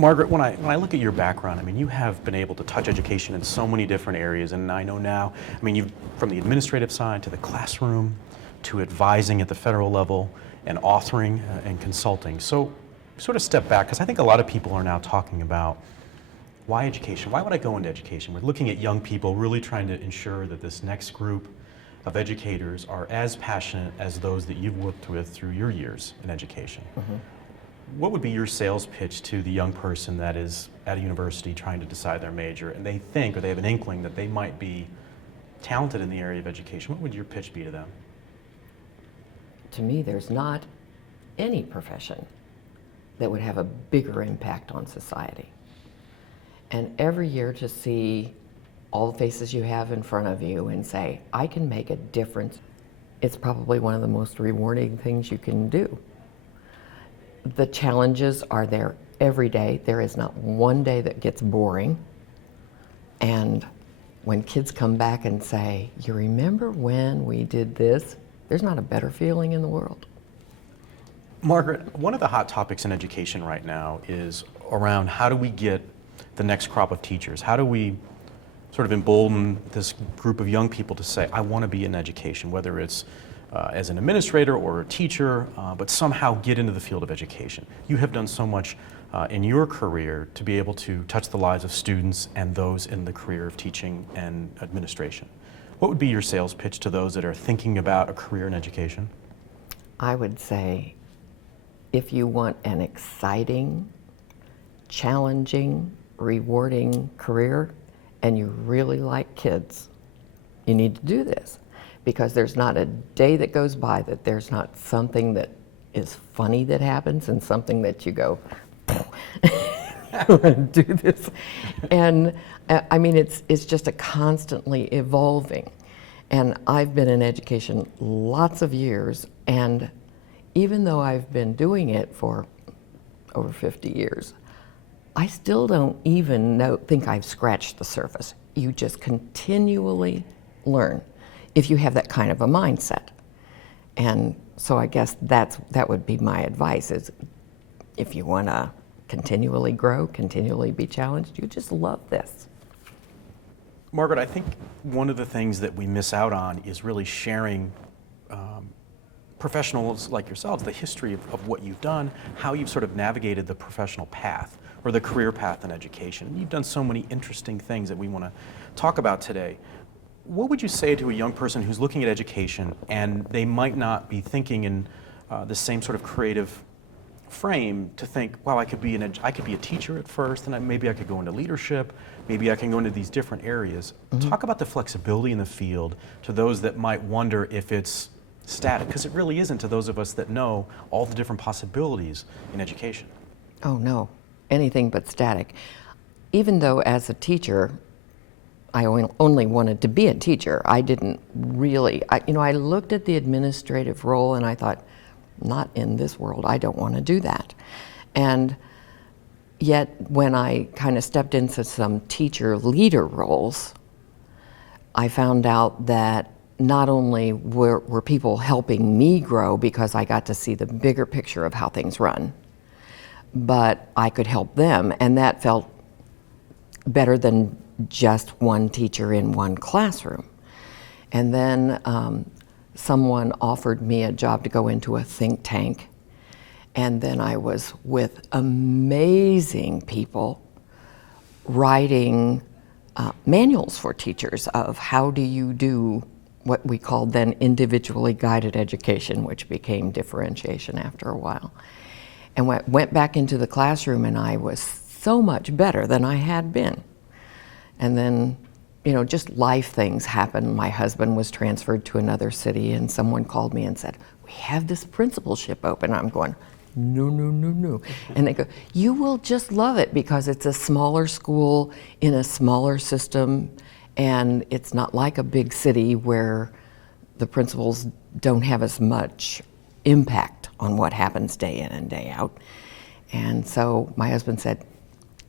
Margaret, when I look at your background, I mean, you have been able to touch education in so many different areas, and I know now, I mean, you've from the administrative side to the classroom, to advising at the federal level, and authoring and consulting. So, sort of step back, because I think a lot of people are now talking about why education? Why would I go into education? We're looking at young people, really trying to ensure that this next group of educators are as passionate as those that you've worked with through your years in education. Mm-hmm. What would be your sales pitch to the young person that is at a university trying to decide their major and they think or they have an inkling that they might be talented in the area of education? What would your pitch be to them? To me, there's not any profession that would have a bigger impact on society. And every year to see all the faces you have in front of you and say, I can make a difference, it's probably one of the most rewarding things you can do. The challenges are there every day. There is not one day that gets boring. And when kids come back and say, you remember when we did this? There's not a better feeling in the world. Margaret, one of the hot topics in education right now is around how do we get the next crop of teachers? How do we sort of embolden this group of young people to say, I want to be in education, whether it's as an administrator or a teacher, but somehow get into the field of education. You have done so much in your career to be able to touch the lives of students and those in the career of teaching and administration. What would be your sales pitch to those that are thinking about a career in education? I would say, if you want an exciting, challenging, rewarding career, and you really like kids, you need to do this. Because there's not a day that goes by that there's not something that is funny that happens and something that you go, I want to do this. And I mean, it's just a constantly evolving. And I've been in education lots of years, and even though I've been doing it for over 50 years, I still don't even think I've scratched the surface. You just continually learn if you have that kind of a mindset. And so I guess that would be my advice, is if you want to continually grow, continually be challenged, you just love this. Margaret, I think one of the things that we miss out on is really sharing professionals like yourselves, the history of what you've done, how you've sort of navigated the professional path or the career path in education. You've done so many interesting things that we want to talk about today. What would you say to a young person who's looking at education and they might not be thinking in the same sort of creative frame to think, wow, I could be a teacher at first, and maybe I could go into leadership, maybe I can go into these different areas. Mm-hmm. Talk about the flexibility in the field to those that might wonder if it's static, because it really isn't to those of us that know all the different possibilities in education. Oh no, anything but static. Even though as a teacher, I only wanted to be a teacher. I didn't really, I looked at the administrative role and I thought, not in this world, I don't want to do that. And yet when I kind of stepped into some teacher leader roles, I found out that not only were people helping me grow because I got to see the bigger picture of how things run, but I could help them, and that felt better than just one teacher in one classroom. And then someone offered me a job to go into a think tank, and then I was with amazing people writing manuals for teachers of how do you do what we called then individually guided education, which became differentiation after a while. And went back into the classroom, and I was so much better than I had been. And then, just life things happened. My husband was transferred to another city, and someone called me and said, we have this principalship open. I'm going, no. And they go, you will just love it because it's a smaller school in a smaller system, and it's not like a big city where the principals don't have as much impact on what happens day in and day out. And so my husband said,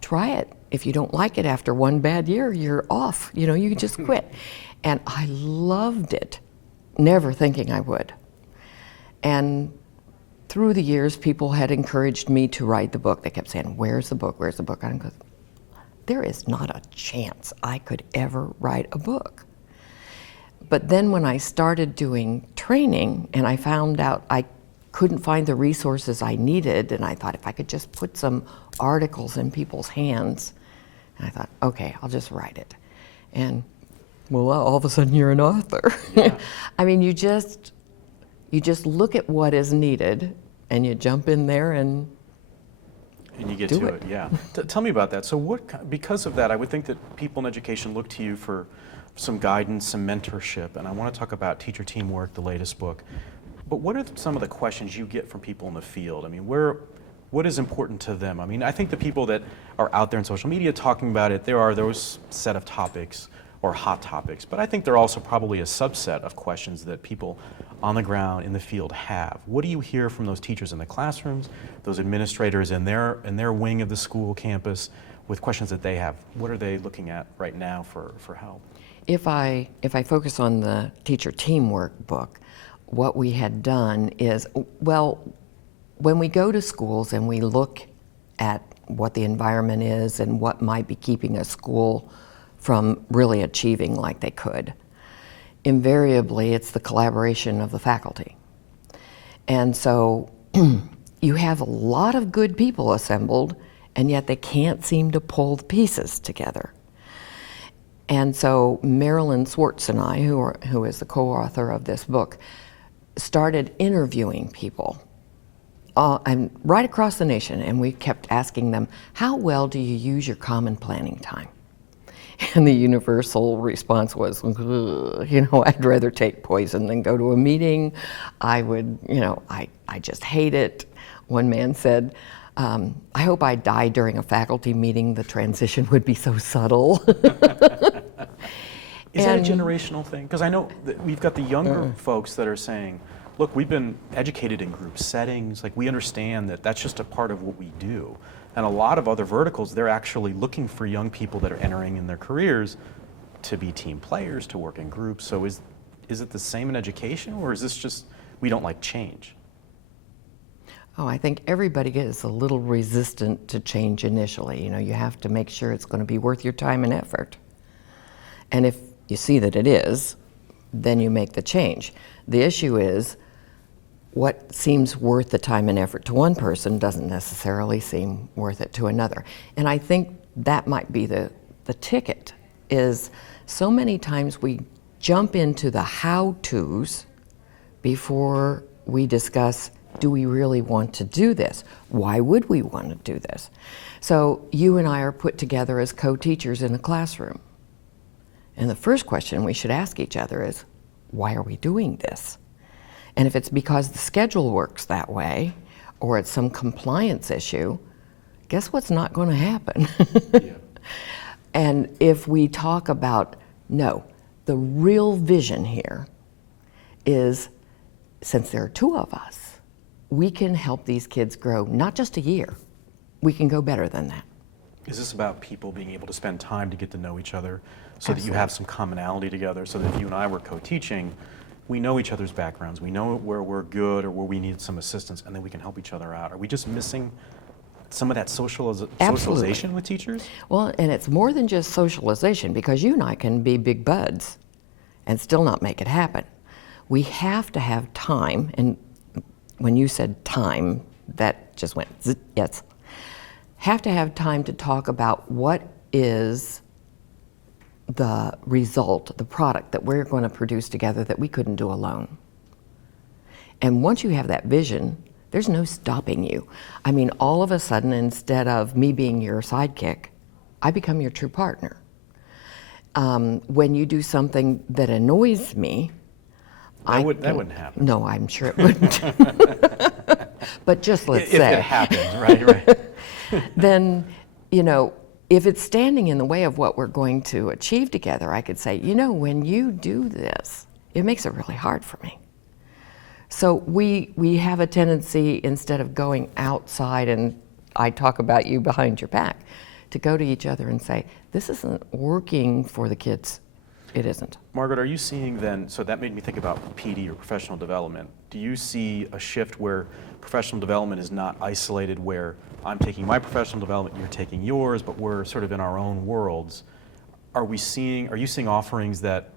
try it. If you don't like it after one bad year, you're off. You can just quit. And I loved it, never thinking I would. And through the years, people had encouraged me to write the book. They kept saying, "Where's the book? Where's the book?" I go, there is not a chance I could ever write a book. But then when I started doing training and I found out I couldn't find the resources I needed, and I thought if I could just put some articles in people's hands, and I thought, okay, I'll just write it. And well, all of a sudden you're an author. Yeah. I mean, you just look at what is needed and you jump in there and you get do to it. it, yeah. Tell me about that. So because of that, I would think that people in education look to you for some guidance, some mentorship, and I want to talk about Teacher Teamwork, the latest book. But what are some of the questions you get from people in the field? I mean, what is important to them? I mean, I think the people that are out there in social media talking about it, there are those set of topics or hot topics, but I think there are also probably a subset of questions that people on the ground in the field have. What do you hear from those teachers in the classrooms, those administrators in their wing of the school campus with questions that they have? What are they looking at right now for help? If I focus on the Teacher Teamwork book, what we had done is, well, when we go to schools and we look at what the environment is and what might be keeping a school from really achieving like they could, invariably it's the collaboration of the faculty. And so you have a lot of good people assembled, and yet they can't seem to pull the pieces together. And so Marilyn Swartz and I, who is the co-author of this book, started interviewing people and right across the nation, and we kept asking them, how well do you use your common planning time? And the universal response was, I'd rather take poison than go to a meeting. I would, I just hate it. One man said, I hope I die during a faculty meeting. The transition would be so subtle. Is that a generational thing? Because I know that we've got the younger folks that are saying, look, we've been educated in group settings. Like, we understand that that's just a part of what we do. And a lot of other verticals, they're actually looking for young people that are entering in their careers to be team players, to work in groups. So is it the same in education, or is this just we don't like change? Oh, I think everybody is a little resistant to change initially. You have to make sure it's going to be worth your time and effort. And if you see that it is, then you make the change. The issue is, what seems worth the time and effort to one person doesn't necessarily seem worth it to another. And I think that might be the ticket, is so many times we jump into the how-tos before we discuss, do we really want to do this? Why would we want to do this? So you and I are put together as co-teachers in a classroom. And the first question we should ask each other is, why are we doing this? And if it's because the schedule works that way, or it's some compliance issue, guess what's not going to happen? Yeah. And if we talk about, no, the real vision here is, since there are two of us, we can help these kids grow not just a year, we can go better than that. Is this about people being able to spend time to get to know each other so Absolutely. that you have some commonality together, so that if you and I were co-teaching, we know each other's backgrounds, we know where we're good or where we need some assistance, and then we can help each other out? Are we just missing some of that socialization with teachers? Well, and it's more than just socialization, because you and I can be big buds and still not make it happen. We have to have time, and when you said time, that just went, yes. Have to have time to talk about what is the result, the product that we're going to produce together that we couldn't do alone. And once you have that vision, there's no stopping you. I mean, all of a sudden, instead of me being your sidekick, I become your true partner. When you do something that annoys me, That wouldn't happen. No, I'm sure it wouldn't. But just let's If say. it happens, right. Then, if it's standing in the way of what we're going to achieve together, I could say, when you do this, it makes it really hard for me. So we have a tendency, instead of going outside and I talk about you behind your back, to go to each other and say, this isn't working for the kids. it isn't. Margaret, are you seeing then, so that made me think about PD or professional development. Do you see a shift where professional development is not isolated, where I'm taking my professional development, you're taking yours, but we're sort of in our own worlds? Are you seeing offerings that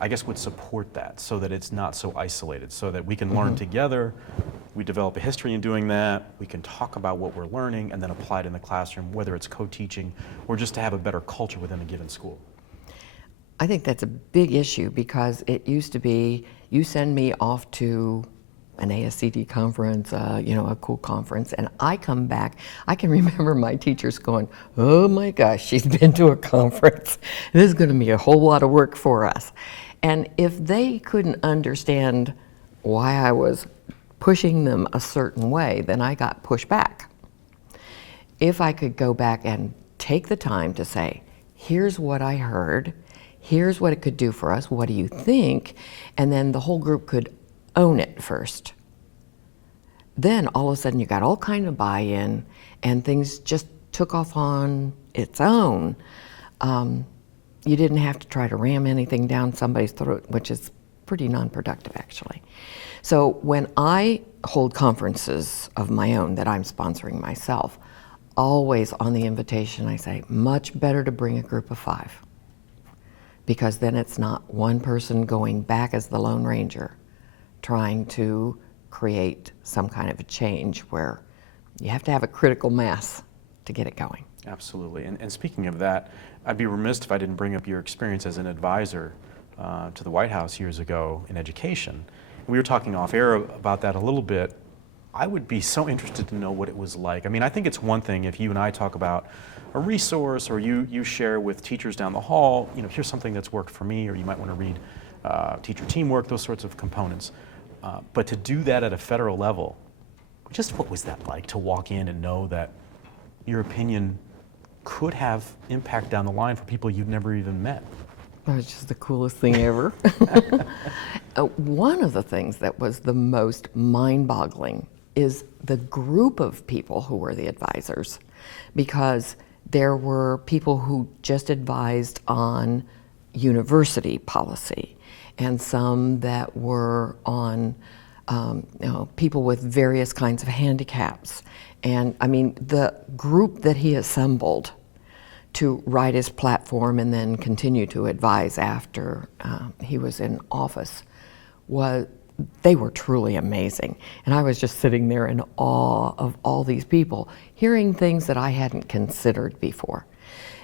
I guess would support that so that it's not so isolated, so that we can learn together, we develop a history in doing that, we can talk about what we're learning and then apply it in the classroom, whether it's co-teaching or just to have a better culture within a given school? I think that's a big issue because it used to be you send me off to an ASCD conference, a cool conference, and I come back. I can remember my teachers going, "Oh my gosh, she's been to a conference. This is going to be a whole lot of work for us." And if they couldn't understand why I was pushing them a certain way, then I got pushed back. If I could go back and take the time to say, here's what I heard, here's what it could do for us, what do you think? And then the whole group could own it first. Then all of a sudden you got all kind of buy-in and things just took off on its own. You didn't have to try to ram anything down somebody's throat, which is pretty non-productive actually. So when I hold conferences of my own that I'm sponsoring myself, always on the invitation I say, much better to bring a group of 5. Because then it's not one person going back as the Lone Ranger trying to create some kind of a change where you have to have a critical mass to get it going. Absolutely. And speaking of that, I'd be remiss if I didn't bring up your experience as an advisor to the White House years ago in education. We were talking off air about that a little bit. I would be so interested to know what it was like. I mean, I think it's one thing if you and I talk about a resource or you share with teachers down the hall, here's something that's worked for me, or you might want to read teacher teamwork, those sorts of components. But to do that at a federal level, just what was that like to walk in and know that your opinion could have impact down the line for people you've never even met? That was just the coolest thing ever. One of the things that was the most mind-boggling is the group of people who were the advisors, because there were people who just advised on university policy, and some that were on people with various kinds of handicaps. And I mean, the group that he assembled to write his platform and then continue to advise after he was in office they were truly amazing. And I was just sitting there in awe of all these people, hearing things that I hadn't considered before.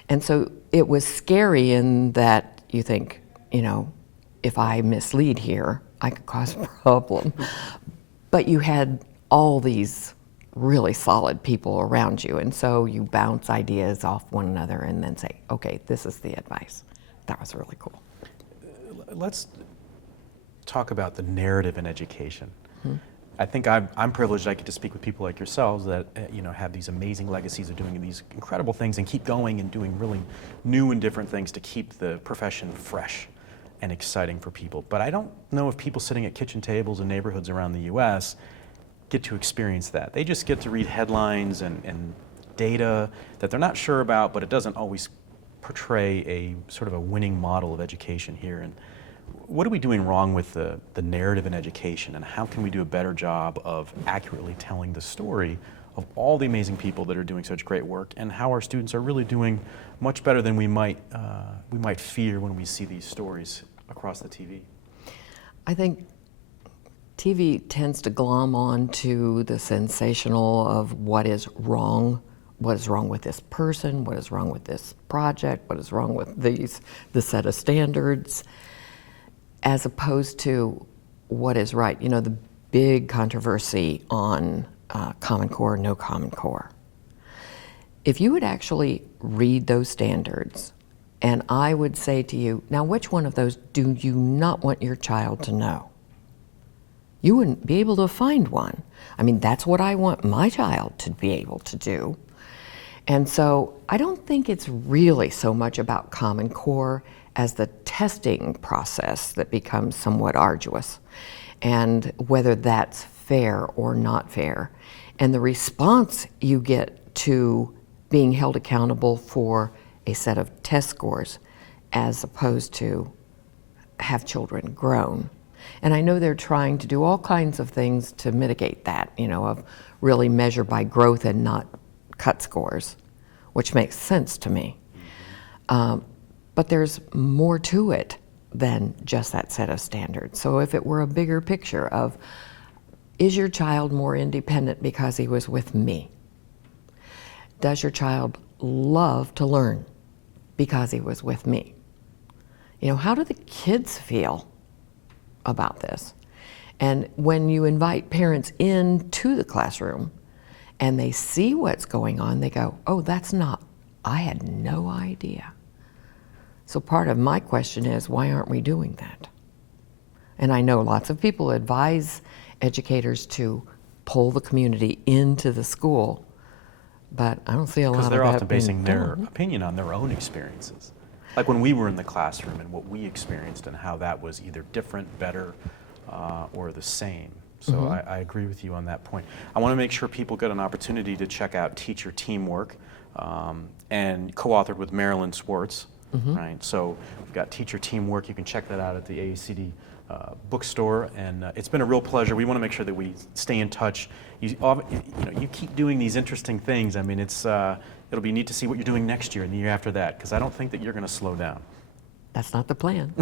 And so it was scary in that you think, if I mislead here, I could cause a problem. But you had all these really solid people around you, and so you bounce ideas off one another and then say, okay, this is the advice. That was really cool. Let's talk about the narrative in education. I think I'm privileged I get to speak with people like yourselves that have these amazing legacies of doing these incredible things and keep going and doing really new and different things to keep the profession fresh and exciting for people. But I don't know if people sitting at kitchen tables in neighborhoods around the US get to experience that. They just get to read headlines and data that they're not sure about, but it doesn't always portray a sort of a winning model of education here. And what are we doing wrong with the narrative in education, and how can we do a better job of accurately telling the story of all the amazing people that are doing such great work, and how our students are really doing much better than we might fear when we see these stories across the TV? I think TV tends to glom on to the sensational of what is wrong with this person, what is wrong with this project, what is wrong with the set of standards, as opposed to what is right. The big controversy on Common Core, no Common Core. If you would actually read those standards, and I would say to you, now which one of those do you not want your child to know? You wouldn't be able to find one. I mean, that's what I want my child to be able to do. And so I don't think it's really so much about Common Core as the testing process that becomes somewhat arduous, and whether that's fair or not fair. And the response you get to being held accountable for a set of test scores as opposed to have children grown. And I know they're trying to do all kinds of things to mitigate that, of really measure by growth and not cut scores, which makes sense to me. But there's more to it than just that set of standards. So if it were a bigger picture of, is your child more independent because he was with me? Does your child love to learn because he was with me? How do the kids feel about this? And when you invite parents into the classroom and they see what's going on, they go, oh, I had no idea. So part of my question is, why aren't we doing that? And I know lots of people advise educators to pull the community into the school, but I don't see a lot of that. Because they're often being basing their done. opinion on their own experiences. Like when we were in the classroom and what we experienced and how that was either different, better, or the same. So I agree with you on that point. I want to make sure people get an opportunity to check out Teacher Teamwork, and co-authored with Marilyn Swartz. Right, so we've got Teacher Teamwork. You can check that out at the AACD bookstore, and it's been a real pleasure. We want to make sure that we stay in touch. You keep doing these interesting things. I mean, it'll be neat to see what you're doing next year and the year after that, because I don't think that you're going to slow down. That's not the plan.